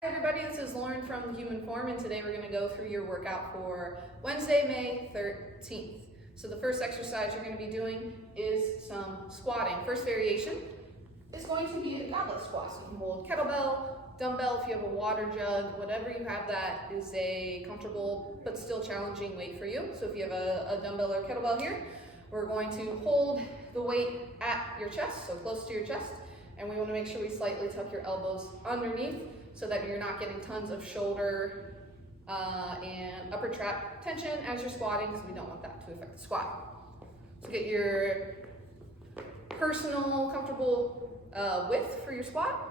Hi everybody, this is Lauren from The Human Form, and today we're going to go through your workout for Wednesday, May 13th. So the first exercise you're going to be doing is some squatting. First variation is going to be a goblet squat. So you can hold kettlebell, dumbbell, if you have a water jug, whatever you have that is a comfortable but still challenging weight for you. So if you have a dumbbell or kettlebell here, we're going to hold the weight at your chest, so close to your chest, and we want to make sure we slightly tuck your elbows underneath, so that you're not getting tons of shoulder and upper trap tension as you're squatting, because we don't want that to affect the squat. So get your personal, comfortable width for your squat.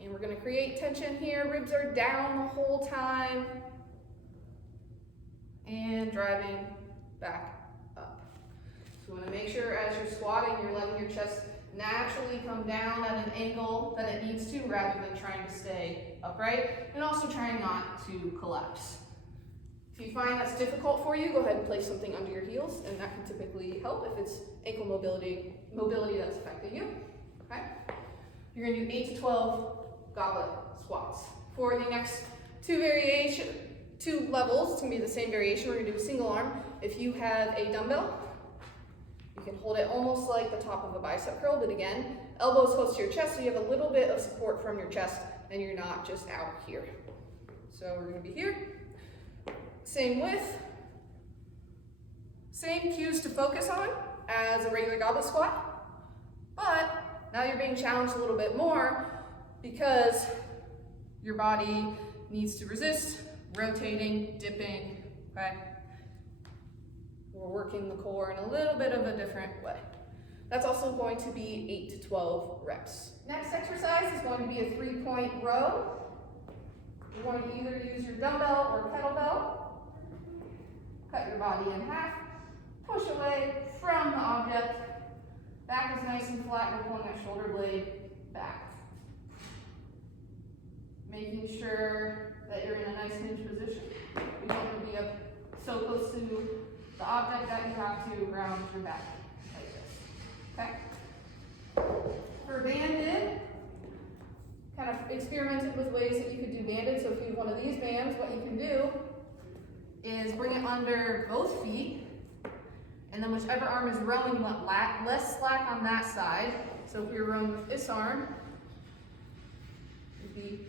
And we're gonna create tension here. Ribs are down the whole time. And driving back up. So we wanna make sure as you're squatting, you're letting your chest naturally come down at an angle that it needs to, rather than trying to stay upright, and also trying not to collapse. If you find that's difficult for you, go ahead and place something under your heels, and that can typically help if it's ankle mobility that's affecting you. Okay? You're gonna do 8 to 12 goblet squats. For the next two levels, it's gonna be the same variation. We're gonna do a single arm. If you have a dumbbell, you can hold it almost like the top of a bicep curl, but again, elbows close to your chest, so you have a little bit of support from your chest and you're not just out here. So we're gonna be here. Same width. Same cues to focus on as a regular goblet squat, but now you're being challenged a little bit more because your body needs to resist rotating, dipping, okay? We're working the core in a little bit of a different way. That's also going to be 8 to 12 reps. Next exercise is going to be a 3-point row. You're going to either use your dumbbell or kettlebell. Cut your body in half. Push away from the object. Back is nice and flat. We're pulling that shoulder blade back. Making sure that you're in a nice hinge position. You don't want to be up so close to the object that you have to round your back like this. Okay? For banded, kind of experimented with ways that you could do banded. So if you have one of these bands, what you can do is bring it under both feet, and then whichever arm is rowing, you want less slack on that side. So if you're rowing with this arm, you'd be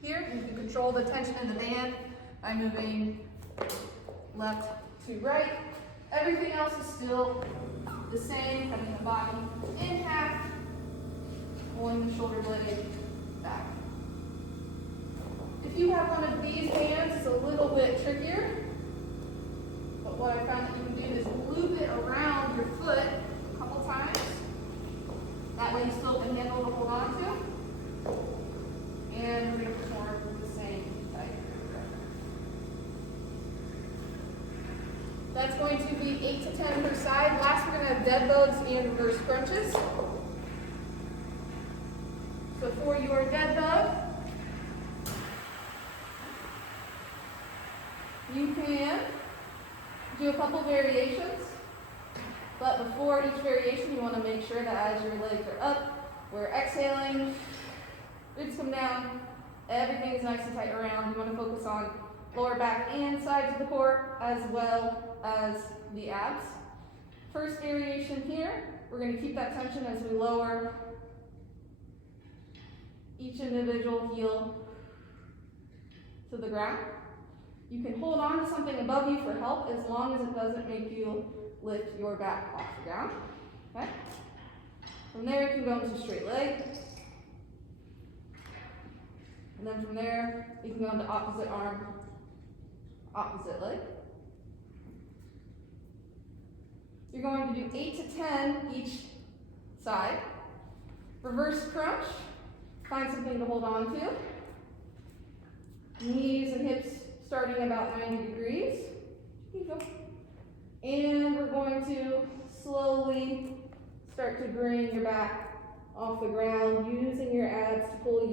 here. You can control the tension in the band by moving left to right. Everything else is still the same, cutting the body in half, pulling the shoulder blade back. If you have one of these bands, it's a little bit trickier, but what I found that you can do is loop it around your foot a couple times. That way you still can handle to hold on to. And we're going to perform the same type. That's going to be 8 to 10 per side. Last, we're going to have dead bugs and reverse crunches. So for your dead bug, you can do a couple variations, but before each variation, you want to make sure that as your legs are up, we're exhaling, ribs come down, everything is nice and tight around. You want to focus on lower back and sides of the core, as well as the abs. First variation here, we're going to keep that tension as we lower each individual heel to the ground. You can hold on to something above you for help as long as it doesn't make you lift your back off the ground. Okay? From there, you can go into straight leg. And then from there, you can go into opposite arm, opposite leg. You're going to do 8 to 10 each side. Reverse crunch. Find something to hold on to. Knees and hips starting about 90 degrees. Here you go. And we're going to slowly start to bring your back off the ground, using your abs to pull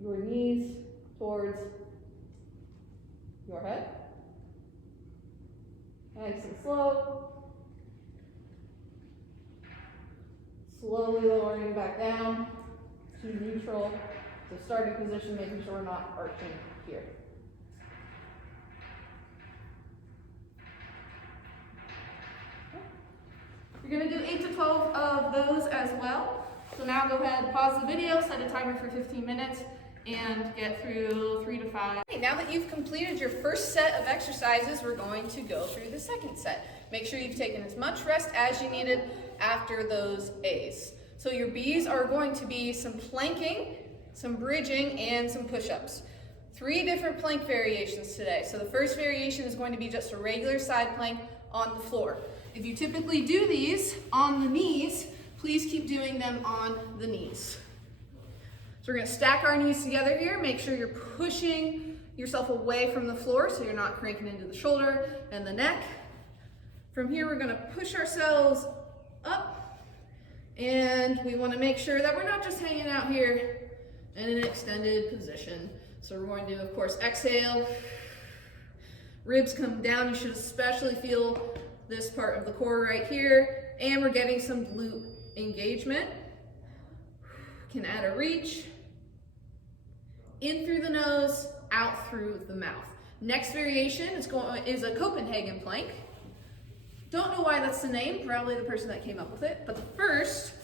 your knees towards your head. Nice and slow. Slowly lowering back down to neutral So starting position, making sure we're not arching here. You're going to do 8 to 12 of those as well. So now go ahead, pause the video, set a timer for 15 minutes, and get through 3 to 5. Okay, now that you've completed your first set of exercises, we're going to go through the second set. Make sure you've taken as much rest as you needed after those A's. So your B's are going to be some planking, some bridging, and some push-ups. 3 different plank variations today. So the first variation is going to be just a regular side plank on the floor. If you typically do these on the knees, please keep doing them on the knees. So we're going to stack our knees together here. Make sure you're pushing yourself away from the floor so you're not cranking into the shoulder and the neck. From here, we're going to push ourselves up, and we want to make sure that we're not just hanging out here in an extended position. So we're going to, of course, exhale. Ribs come down. You should especially feel this part of the core right here, and we're getting some glute engagement. Can add a reach. In through the nose, out through the mouth. Next variation is a Copenhagen Plank. Don't know why that's the name, probably the person that came up with it, but the first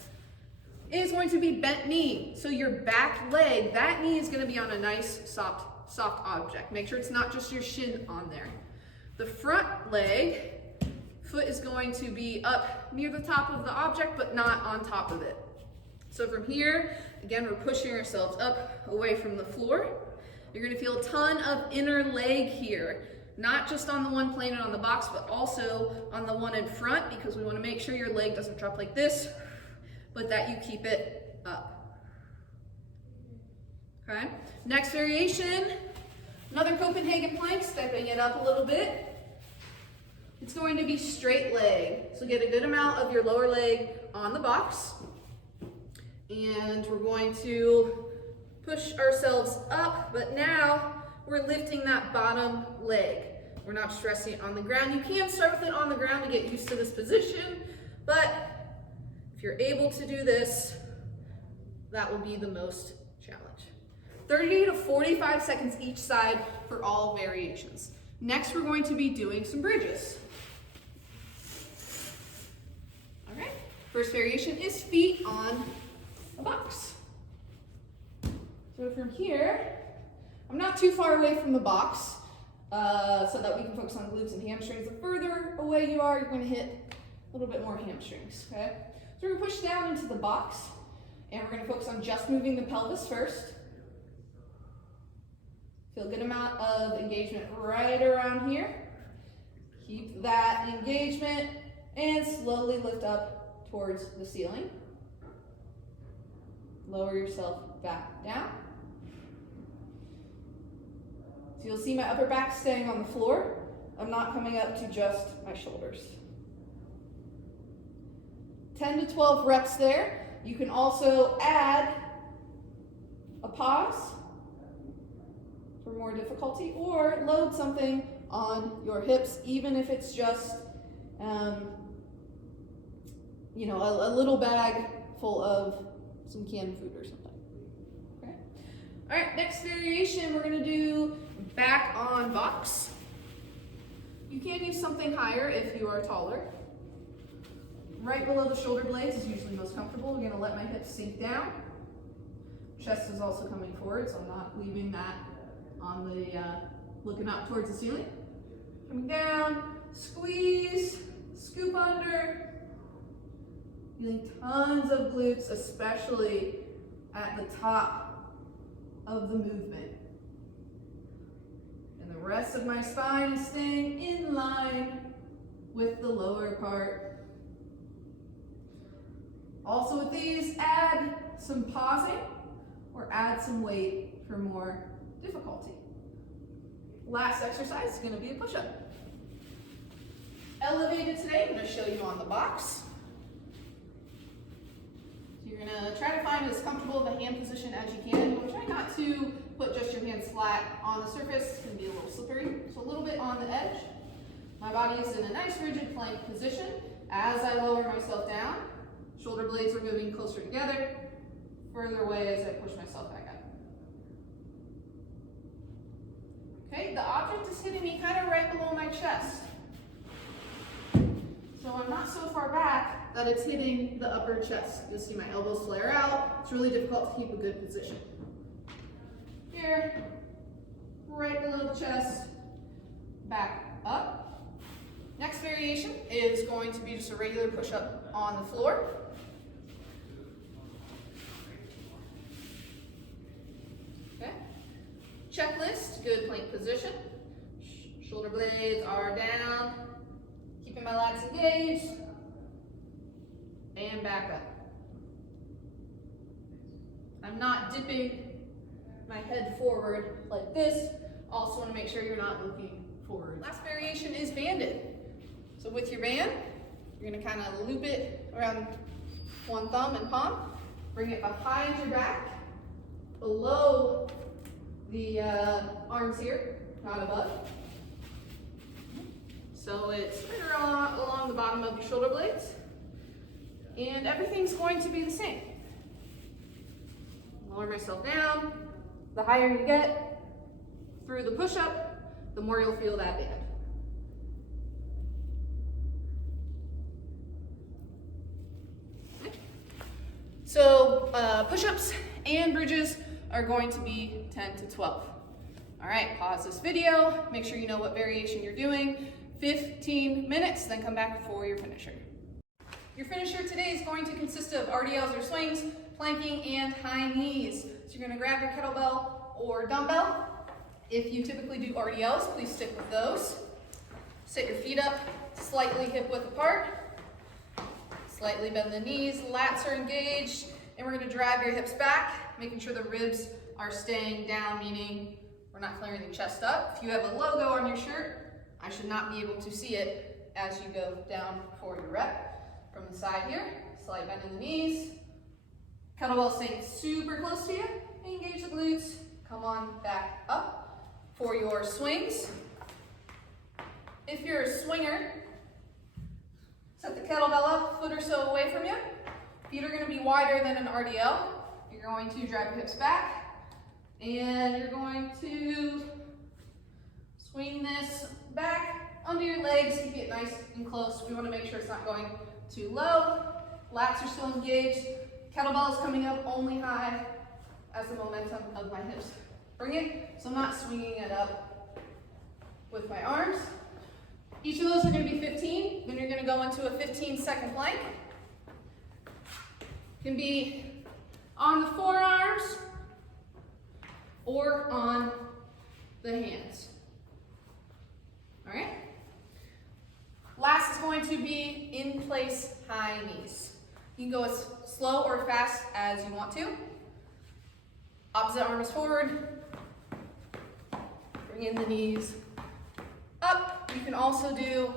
is going to be bent knee. So your back leg, that knee is going to be on a nice soft object. Make sure it's not just your shin on there. The front leg, foot is going to be up near the top of the object, but not on top of it. So from here, again, we're pushing ourselves up away from the floor. You're going to feel a ton of inner leg here, not just on the one planted on the box, but also on the one in front, because we want to make sure your leg doesn't drop like this, but that you keep it up. Okay, next variation, another Copenhagen Plank, stepping it up a little bit. It's going to be straight leg. So get a good amount of your lower leg on the box. And we're going to push ourselves up, but now we're lifting that bottom leg. We're not stressing on the ground. You can start with it on the ground to get used to this position, but if you're able to do this, that will be the most challenge. 30 to 45 seconds each side for all variations. Next, we're going to be doing some bridges. All right, first variation is feet on a box. So from here, I'm not too far away from the box so that we can focus on glutes and hamstrings. The further away you are, you're going to hit a little bit more hamstrings, okay? So we're going to push down into the box, and we're going to focus on just moving the pelvis first. Feel a good amount of engagement right around here. Keep that engagement and slowly lift up towards the ceiling. Lower yourself back down. So you'll see my upper back staying on the floor. I'm not coming up to just my shoulders. 10 to 12 reps there. You can also add a pause for more difficulty, or load something on your hips, even if it's just, a little bag full of some canned food or something. Okay. All right, next variation, we're gonna do back on box. You can use something higher if you are taller. Right below the shoulder blades is usually most comfortable. We're gonna let my hips sink down. Chest is also coming forward, so I'm not leaving that on the, looking up towards the ceiling. Coming down, squeeze, scoop under. Feeling tons of glutes, especially at the top of the movement. And the rest of my spine is staying in line with the lower part. Also with these, add some pausing or add some weight for more difficulty. Last exercise is going to be a push-up. Elevated today, I'm going to show you on the box. So you're going to try to find as comfortable of a hand position as you can. You'll try not to put just your hands flat on the surface. It's going to be a little slippery, so a little bit on the edge. My body is in a nice rigid plank position. As I lower myself down, shoulder blades are moving closer together, further away as I push myself back up. Okay, the object is hitting me kind of right below my chest. So I'm not so far back that it's hitting the upper chest. You'll see my elbows flare out. It's really difficult to keep a good position. Here, right below the chest, back up. Next variation is going to be just a regular push-up on the floor. Okay. Checklist, good plank position. Shoulder blades are down. Keeping my lats engaged. And back up. I'm not dipping my head forward like this. Also want to make sure you're not looking forward. Last variation is banded. So with your band, you're going to kind of loop it around one thumb and palm. Bring it behind your back, below the arms here, not above. So it's right along the bottom of your shoulder blades. And everything's going to be the same. Lower myself down. The higher you get through the push-up, the more you'll feel that band. Okay. So push-ups and bridges are going to be 10 to 12. All right, pause this video. Make sure you know what variation you're doing. 15 minutes, then come back for your finisher. Your finisher today is going to consist of RDLs or swings, planking, and high knees. So you're going to grab your kettlebell or dumbbell. If you typically do RDLs, please stick with those. Sit your feet up, slightly hip width apart. Slightly bend the knees, lats are engaged, and we're going to drive your hips back, making sure the ribs are staying down, meaning we're not flaring the chest up. If you have a logo on your shirt, I should not be able to see it as you go down for your rep. From the side here, slight bend in the knees. Kettlebell staying super close to you. Engage the glutes. Come on back up for your swings. If you're a swinger, set the kettlebell up, foot or so away from you. Feet are going to be wider than an RDL. You're going to drive your hips back, and you're going to swing this back under your legs. Keep it nice and close. We want to make sure it's not going too low. Lats are still engaged. Kettlebell is coming up only high as the momentum of my hips bring it. So I'm not swinging it up with my arms. Each of those are going to be 15. Then you're going to go into a 15-second plank. Can be on the forearms or on the hands. All right? Last is going to be in place high knees. You can go as slow or fast as you want to. Opposite arm is forward. Bring in the knees up. You can also do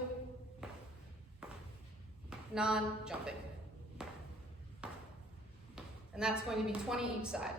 non-jumping. And that's going to be 20 each side.